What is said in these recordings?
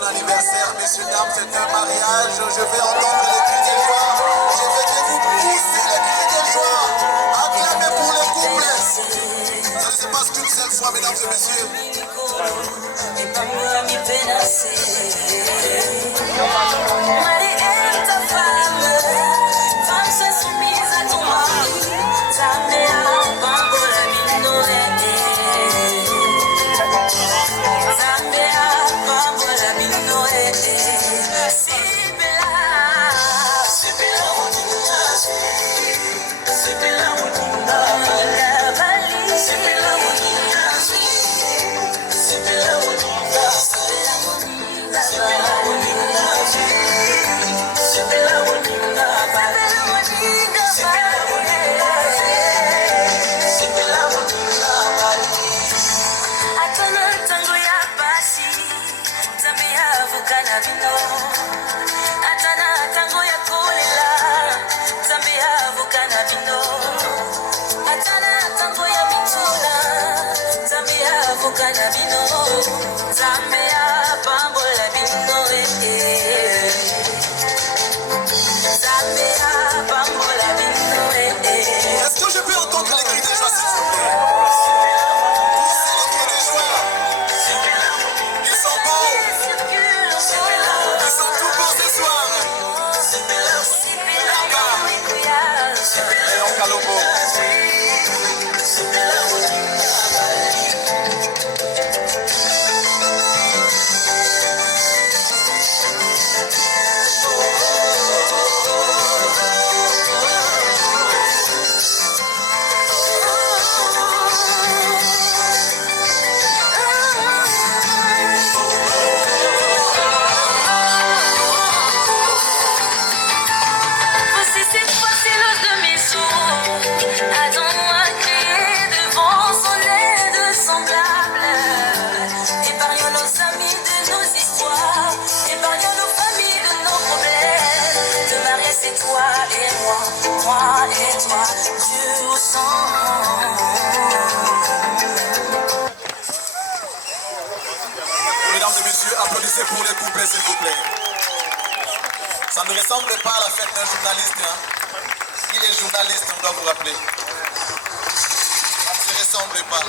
un anniversaire, messieurs, dames, c'est un mariage. Je vais entendre les cris de joie. Je veux que vous poussez les cris de joie. Acclamez pour le couple. Ça ne se passe qu'une seule fois, mesdames et messieurs. Est-ce que je peux entendre les cris de joie, s'il vous plaît? Poussez les cris de joie. Ils sont beaux. Ils sont tout beaux ce soir. Léon Kalobo. Mesdames et messieurs, applaudissez pour les couples, s'il vous plaît. Ça ne ressemble pas à la fête d'un journaliste. Hein? Il est journaliste, on doit vous rappeler. Ça ne se ressemble pas.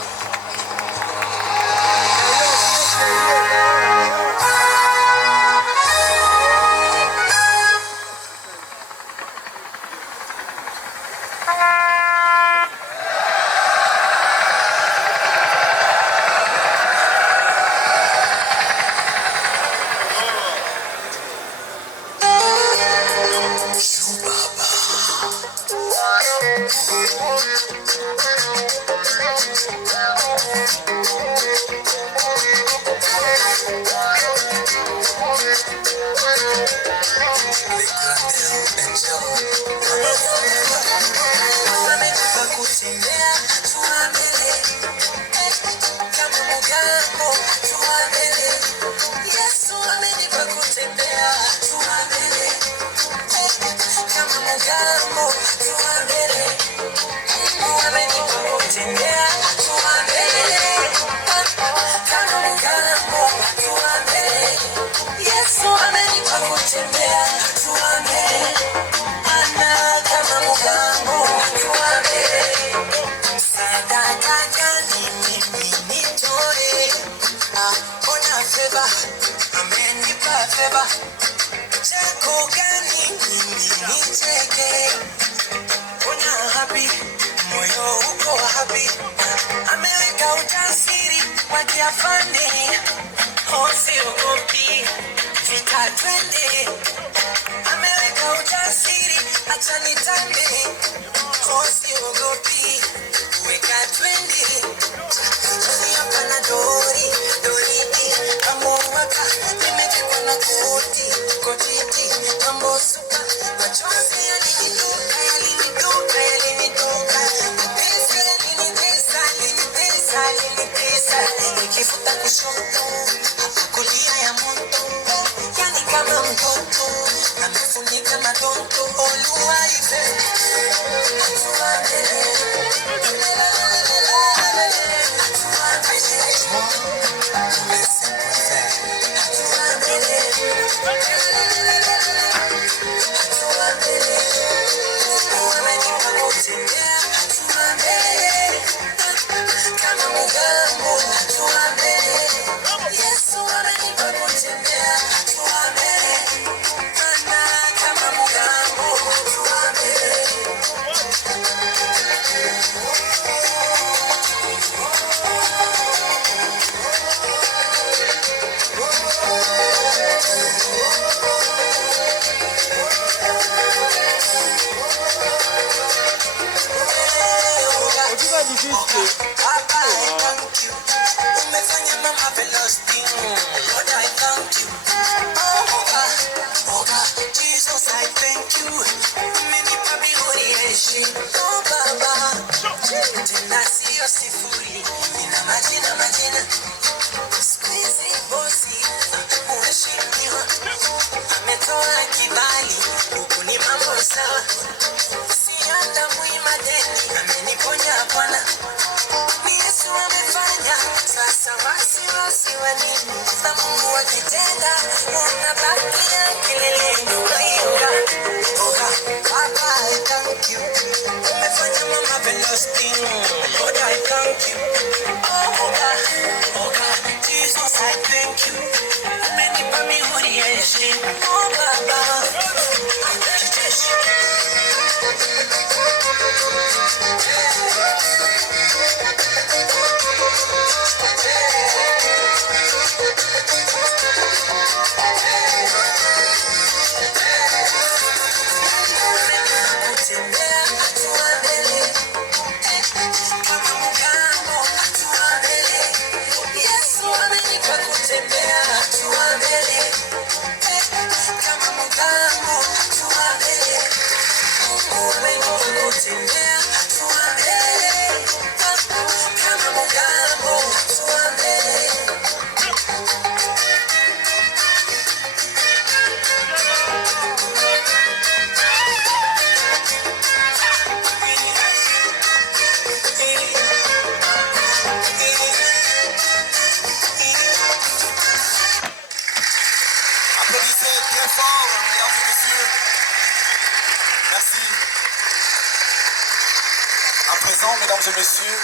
Mesdames et messieurs,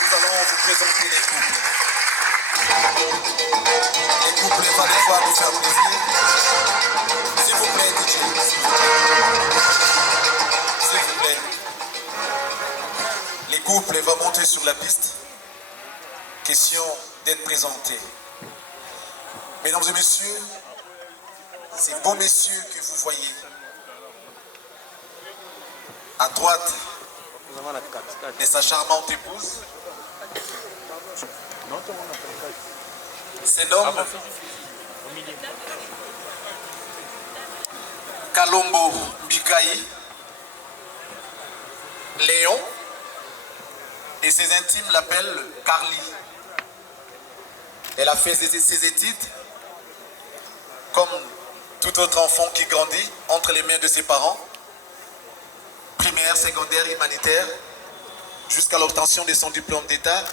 nous allons vous présenter les couples. Les couples vont des fois nous faire plaisir. S'il vous plaît, DJ. S'il vous plaît. Les couples vont monter sur la piste. Question d'être présentés. Mesdames et messieurs, ces beaux messieurs que vous voyez à droite de sa charmante épouse se nomme Kalombo Mbikaï Léon et ses intimes l'appellent Carly. Elle a fait ses études comme tout autre enfant qui grandit entre les mains de ses parents, primaire, secondaire, humanitaire, jusqu'à l'obtention de son diplôme d'État.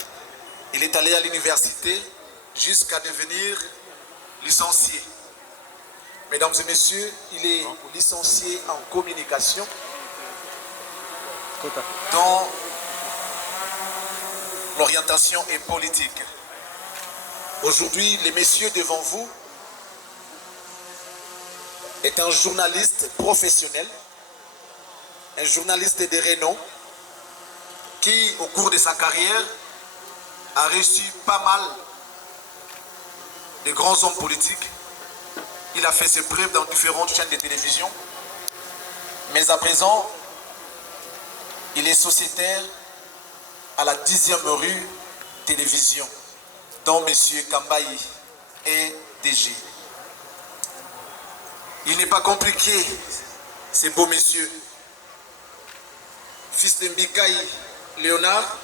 Il est allé à l'université jusqu'à devenir licencié. Mesdames et messieurs, il est licencié en communication dont l'orientation est politique. Aujourd'hui, les messieurs devant vous est un journaliste professionnel, un journaliste de renom qui, au cours de sa carrière, a reçu pas mal de grands hommes politiques. Il a fait ses preuves dans différentes chaînes de télévision. Mais à présent, il est sociétaire à la 10e rue télévision, dont M. Kambayi est DG. Il n'est pas compliqué, ces beaux messieurs. Fils de Mbikaï Léonard,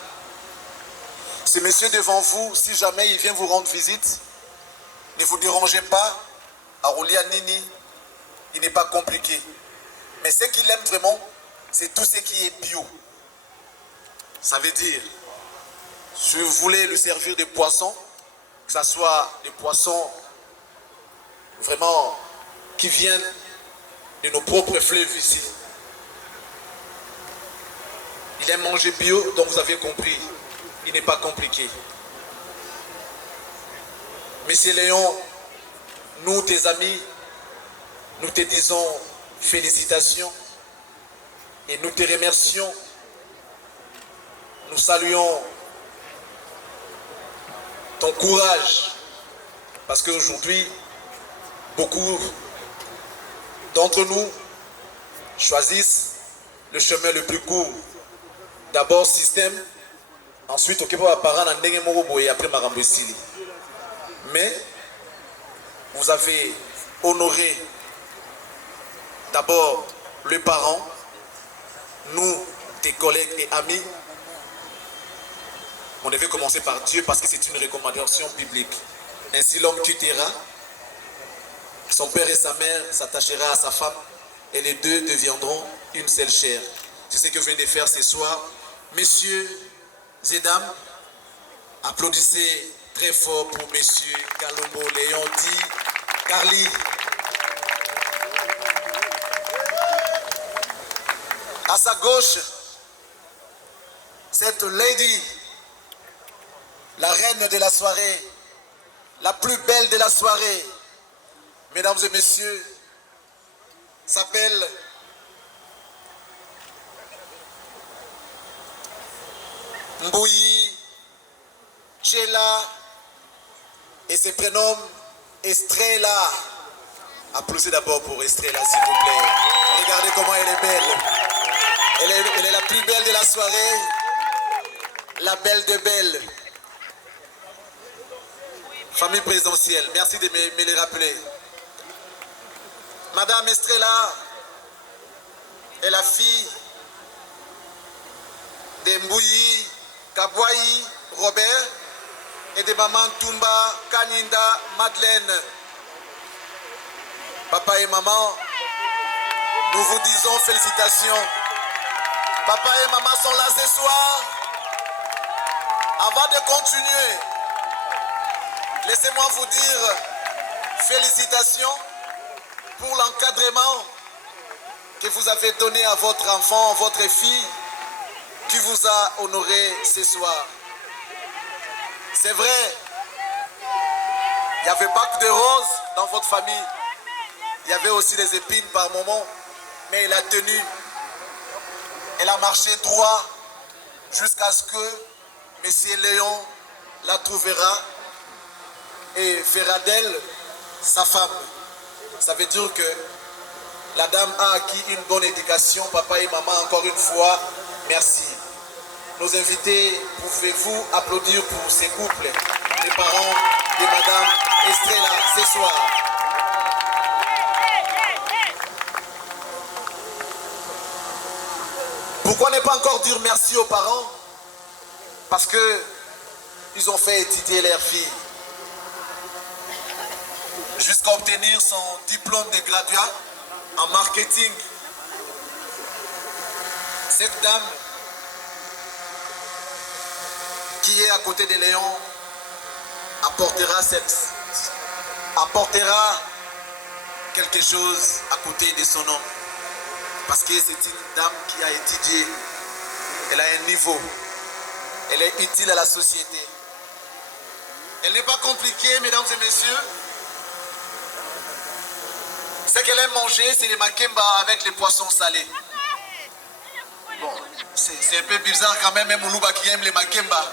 ce monsieur devant vous, si jamais il vient vous rendre visite, ne vous dérangez pas, à Roulia Nini, il n'est pas compliqué. Mais ce qu'il aime vraiment, c'est tout ce qui est bio. Ça veut dire, si vous voulez lui servir des poissons, que ce soit des poissons vraiment qui viennent de nos propres fleuves ici. Il aime manger bio, donc vous avez compris, il n'est pas compliqué. Monsieur Léon, nous, tes amis, nous te disons félicitations et nous te remercions. Nous saluons ton courage parce qu'aujourd'hui, beaucoup d'entre nous choisissent le chemin le plus court. D'abord système, ensuite ok pour apparent et après Marambosili. Mais vous avez honoré d'abord le parent, nous, tes collègues et amis. On devait commencer par Dieu parce que c'est une recommandation biblique. Ainsi l'homme quittera, son père et sa mère s'attachera à sa femme et les deux deviendront une seule chair. C'est ce que vient de faire ce soir. Messieurs et dames, applaudissez très fort pour Messieurs Kalombo, Léon Di, Carly. À sa gauche, cette lady, la reine de la soirée, la plus belle de la soirée, mesdames et messieurs, s'appelle Mbouyi Chela et se prénomme Estrella. Applaudissez d'abord pour Estrella, s'il vous plaît. Regardez comment elle est belle. Elle est la plus belle de la soirée, la belle de belle. Famille présidentielle, merci de me le rappeler. Madame Estrella est la fille de Mbouyi Kabouayi Robert et de maman Tumba Kaninda Madeleine. Papa et maman, nous vous disons félicitations. Papa et maman sont là ce soir. Avant de continuer, laissez-moi vous dire félicitations pour l'encadrement que vous avez donné à votre enfant, votre fille, qui vous a honoré ce soir. C'est vrai, il n'y avait pas que de roses dans votre famille. Il y avait aussi des épines par moment, mais elle a tenu. Elle a marché droit jusqu'à ce que Monsieur Léon la trouvera et fera d'elle sa femme. Ça veut dire que la dame a acquis une bonne éducation. Papa et maman, encore une fois, merci. Nos invités, pouvez-vous applaudir pour ces couples, les parents de Madame Estrella ce soir. Pourquoi ne pas encore dire merci aux parents? Parce que ils ont fait étudier leur fille jusqu'à obtenir son diplôme de graduat en marketing. Cette dame qui est à côté de Léon apportera quelque chose à côté de son homme. Parce que c'est une dame qui a étudié, elle a un niveau, elle est utile à la société. Elle n'est pas compliquée, mesdames et messieurs. Ce qu'elle aime manger, c'est les makemba avec les poissons salés. Bon, c'est un peu bizarre quand même Moulouba qui aime les makemba,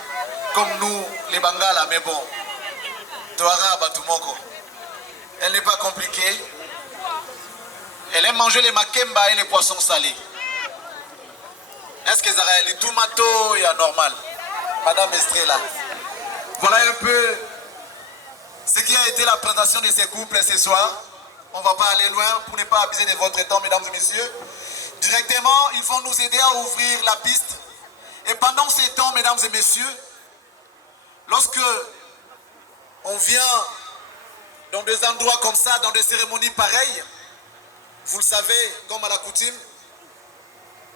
comme nous, les Bangala, mais bon. Touara Batumoko. Elle n'est pas compliquée. Elle aime manger les makemba et les poissons salés. Est-ce que ça a les tomatos, il y a normal? Madame Estrella. Voilà un peu ce qui a été la présentation de ces couples ce soir. On ne va pas aller loin pour ne pas abuser de votre temps, mesdames et messieurs. Directement, ils vont nous aider à ouvrir la piste. Et pendant ces temps, mesdames et messieurs, lorsque on vient dans des endroits comme ça, dans des cérémonies pareilles, vous le savez, comme à la coutume,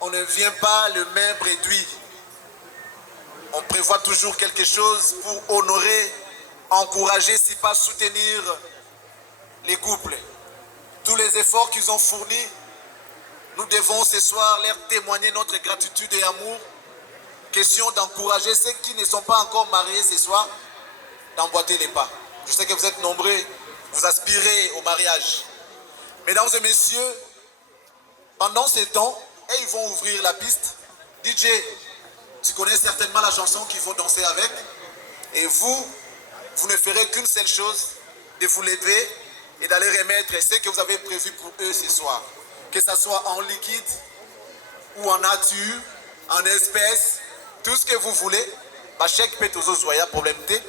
on ne vient pas le même réduit. On prévoit toujours quelque chose pour honorer, encourager, si pas soutenir les couples. Tous les efforts qu'ils ont fournis, nous devons ce soir leur témoigner notre gratitude et amour. Question d'encourager ceux qui ne sont pas encore mariés ce soir, d'emboîter les pas. Je sais que vous êtes nombreux, vous aspirez au mariage. Mesdames et messieurs, pendant ces temps, ils vont ouvrir la piste. DJ, tu connais certainement la chanson qu'il faut danser avec. Et vous ne ferez qu'une seule chose, de vous lever et d'aller remettre ce que vous avez prévu pour eux ce soir. Que ce soit en liquide ou en nature, en espèces, tout ce que vous voulez. Chèque peut toujours soyez problème T.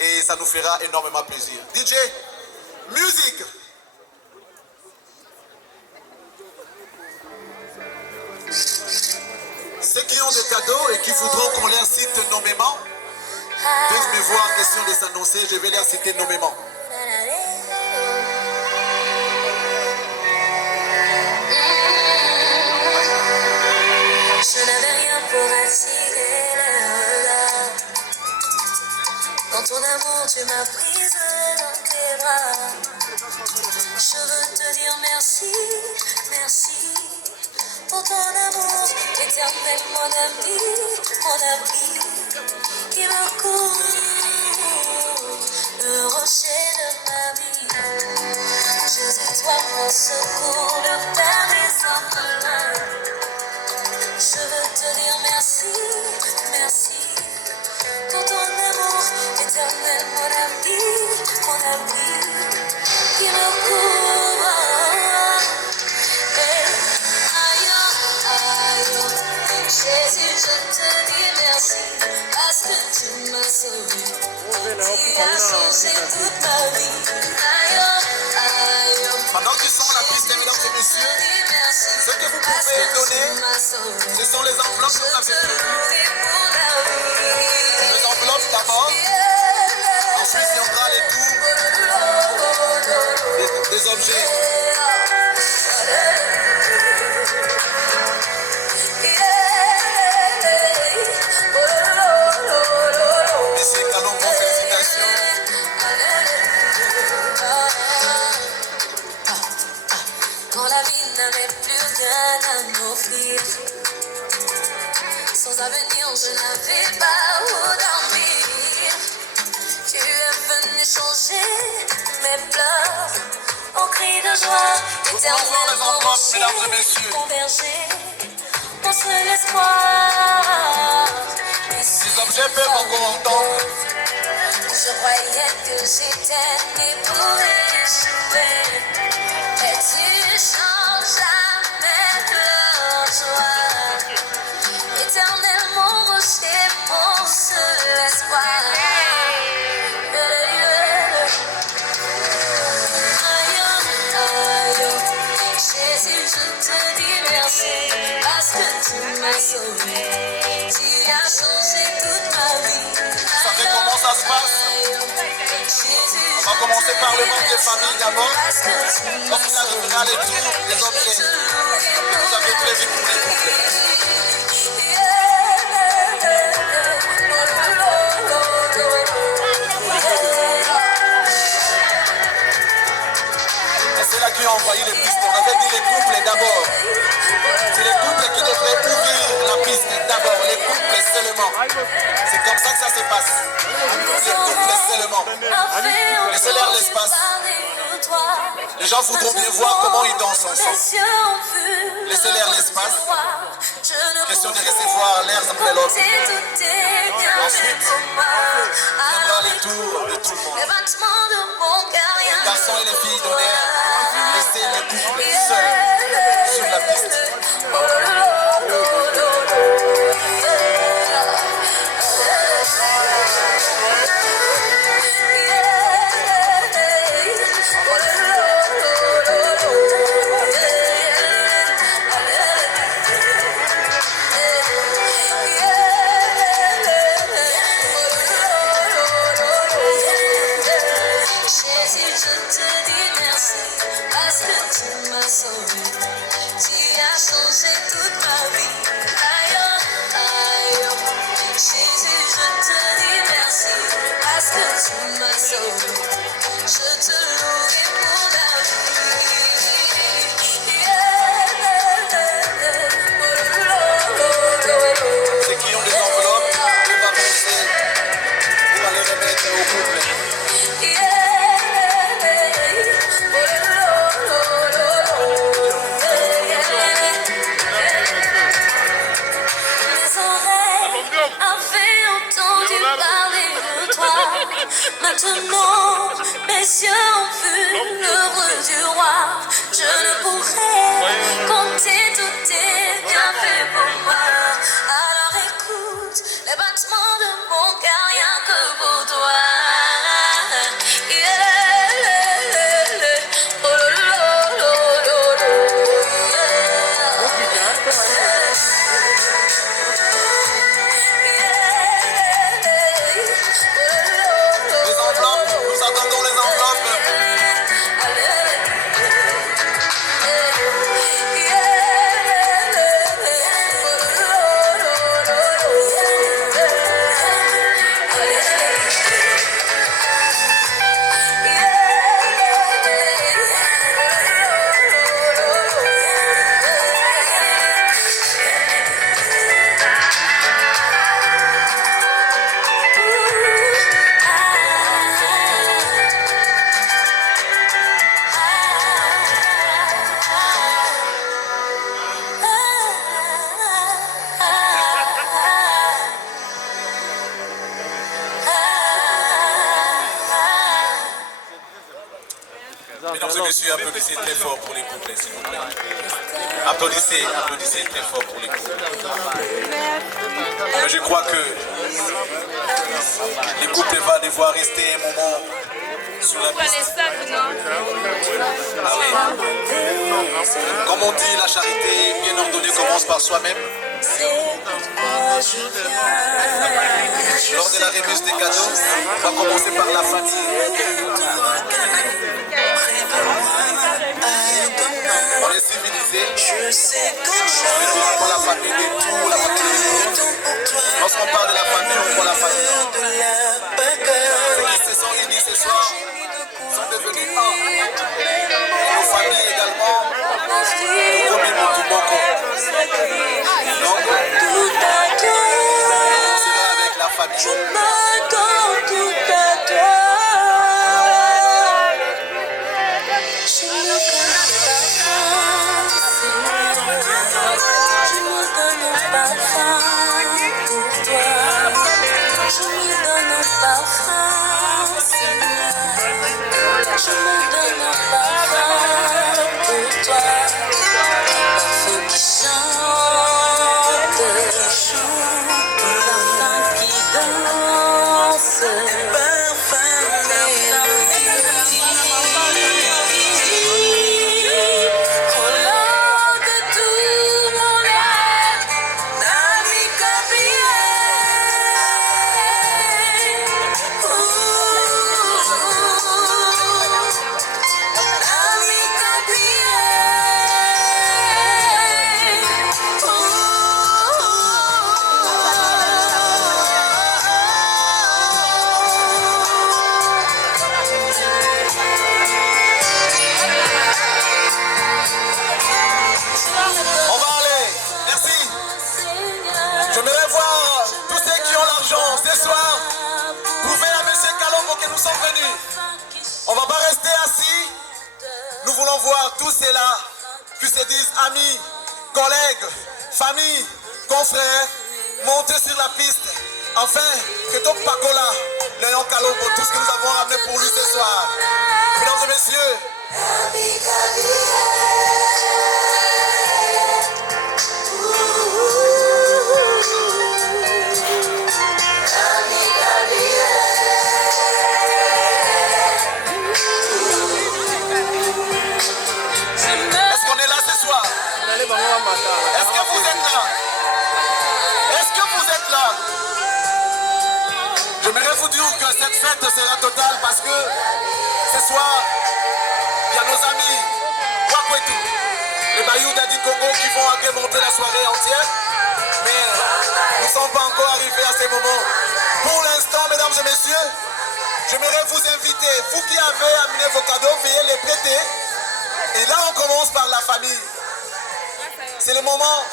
Et ça nous fera énormément plaisir. DJ, musique! Ceux qui ont des cadeaux et qui voudront qu'on leur cite nommément, peuvent me voir en question de s'annoncer, je vais leur citer nommément. Je n'avais rien pour attirer le regard. Dans ton amour, tu m'as prise dans tes bras. Je veux te dire merci, merci pour ton amour éternel, mon ami, qui me couvre, le rocher de ma vie. Jésus, toi mon secours, le Père des orphelins. Je veux te dire merci, merci pour ton amour éternel, mon ami, qui me couvre. Jésus, je te dis merci parce que tu m'as sauvé. Tu as changé toute ma vie. Pendant qu'ils sont à la piste, mesdames et messieurs, ce que vous pouvez donner, ce sont les enveloppes que vous avez prévues. Les enveloppes d'abord, ensuite il y aura les tours des objets. Messieurs Kalongo, félicitations. Quand la vie n'avait plus rien à m'offrir, sans avenir, je n'avais pas où dormir. Tu es venu changer mes pleurs en cris de joie. Éternel, mon rocher, mon berger, mon seul espoir. Ces objets peuvent encore entendre. Je croyais que j'étais né pour échouer, mais tu changes jamais leur joie. Éternel, mon rocher, mon seul espoir. Jésus, je te dis merci parce que tu m'as sauvé. Tu as changé toute ma vie. Vous savez comment ça se passe? On va commencer par le membre de famille d'abord. Lorsqu'on arrivera à les tours des objets que vous avez prévus pour les couples. C'est là qui a envoyé les pistes. On avait dit les couples d'abord. C'est les couples qui devraient ouvrir la piste d'abord. Les couples seulement. C'est comme ça que ça se passe. Les couples seulement. Laissez-leur l'espace. Les gens voudront bien voir comment ils dansent ensemble. Laissez-leur l'espace. Question de recevoir l'air enveloppe. Ensuite, viendra les tours de tout le monde. Les garçons et les filles d'honneur. Laissez les couples seuls sur la piste. Jésus, je te dis merci parce que tu m'as sauvé. Tu as changé toute ma vie. Jésus, je te dis merci parce que tu m'as sauvé. Je te louerai pour l'œuvre du roi. Je ne pourrais compter tous tes bienfaits pour moi. Alors écoute les battements de mon cœur, rien que pour toi. Les enveloppes, nous attendons les enveloppes. Mesdames et messieurs, applaudissez très fort pour les couplets, s'il vous plaît. Applaudissez, applaudissez très fort pour les couplets. Mais je crois que les couplets vont devoir rester un moment sur la piste. Ah oui. Comme on dit, la charité bien ordonnée commence par soi-même. Lors de la remise des cadeaux, on va commencer par la fatigue. On est civilisé, mais nous on prend la famille de tout, la famille de tout. Lorsqu'on parle de la famille, on prend la famille. Ceux qui se sont unis ce soir sont devenus un. Et nos familles également, tout comme tout bon corps. Donc, on sera avec la famille. Je me donne un parfum pour toi, parfum qui chante, parfum qui danse, parfum mélodie, roulant de tout mon âme, ami copié. On va aller. Merci. J'aimerais voir tous ceux qui ont l'argent ce soir. Prouvez à M. Kalongo que nous sommes venus. On ne va pas rester assis. Nous voulons voir tous ceux-là qui se disent amis, collègues, famille, confrères, monter sur la piste. Enfin, que ton Pacola, Léon Kalongo, tout ce que nous avons ramené pour lui ce soir. Mesdames et messieurs, est-ce qu'on est là ce soir? Est-ce que vous êtes là? Est-ce que vous êtes là? J'aimerais vous dire que cette fête sera totale parce que ce soir, il y a nos amis Wakwetu, les Bayou d'Adi Congo qui vont agrémenter la soirée entière. Mais nous ne sommes pas encore arrivés à ces moments. Pour l'instant, mesdames et messieurs, j'aimerais vous inviter, vous qui avez amené vos cadeaux, veuillez les prêter. Et là, on commence par la famille. C'est le moment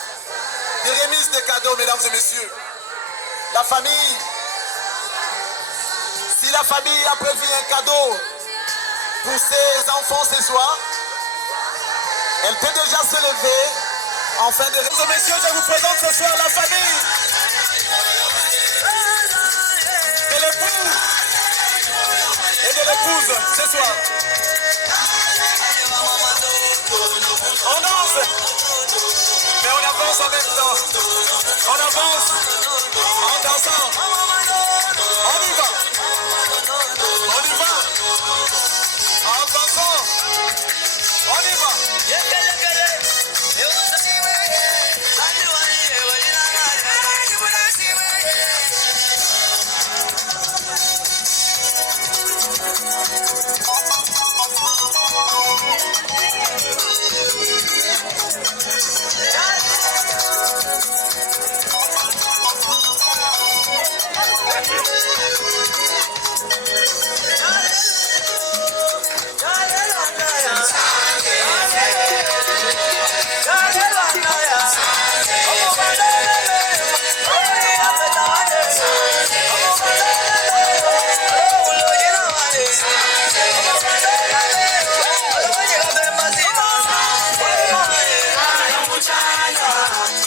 de remise des cadeaux, mesdames et messieurs. La famille, si la famille a prévu un cadeau pour ses enfants ce soir, elle peut déjà se lever en fin de... Mesdames et messieurs, je vous présente ce soir la famille de l'époux et de l'épouse ce soir. avance en même temps. On avance en dansant. On y va. On y va. En dansant. On y va.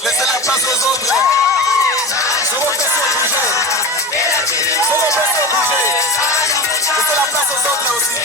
Laissez la place aux autres. Sur vos personnes bouger. Sur vos personnes bouger. Laissez la place aux autres aussi.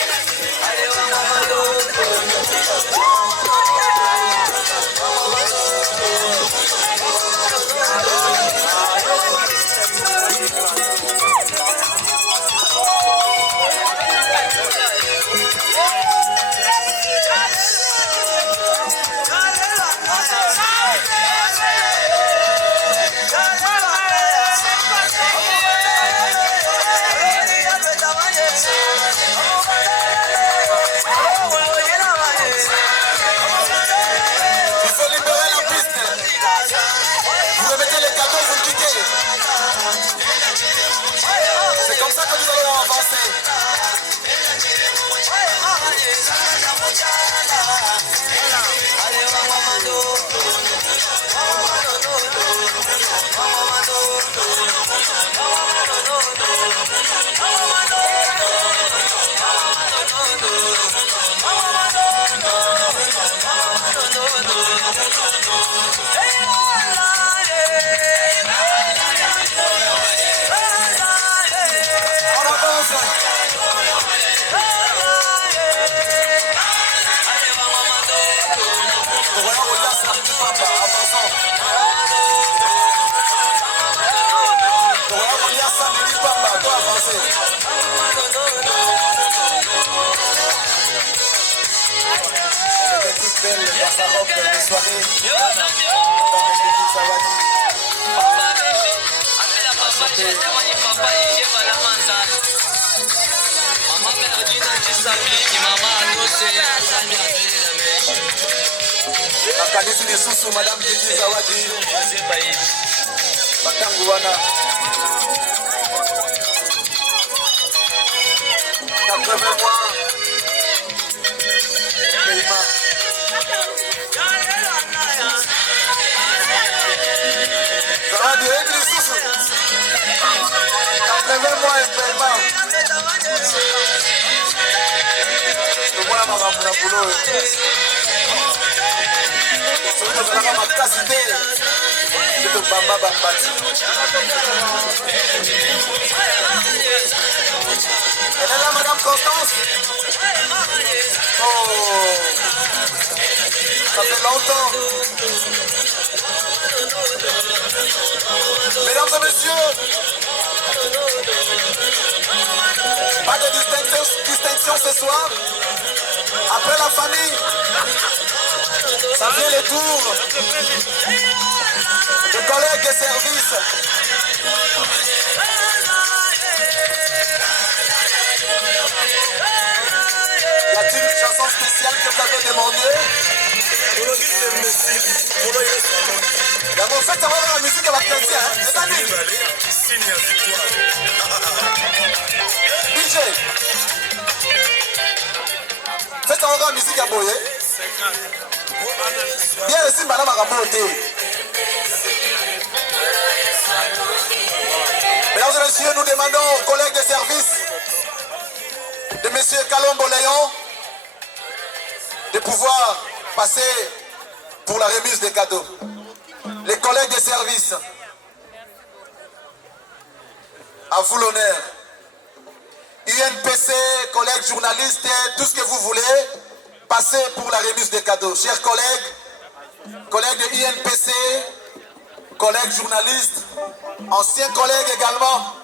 C'est comme ça que nous allons avancer. Makanisi lisusu Madame Gigi Zawadi batangu wana 80 mois paiement Zawadi lisusu 80 mois et paiement le mwana makambo na boulot tozalaka makasi te nde tobamba bambati elle est là Madame Constance. Oh, ça fait longtemps. Mesdames et messieurs, pas de distinction ce soir. Après la famille, ça vient le tour de collègues de service. Y a-t-il une chanson spéciale que vous avez demandée? D'abord, faites avoir la musique à la chrétienne. C'est ça, DJ. Faites avoir la musique à Boye. Bien ici, madame Aramote. Mesdames et messieurs, nous demandons aux collègues de service de M. Kalombo Léon de pouvoir passer pour la remise des cadeaux. Les collègues de service, à vous l'honneur. UNPC, collègues journalistes, tout ce que vous voulez, passez pour la remise des cadeaux. Chers collègues, collègues de UNPC, collègues journalistes, anciens collègues également.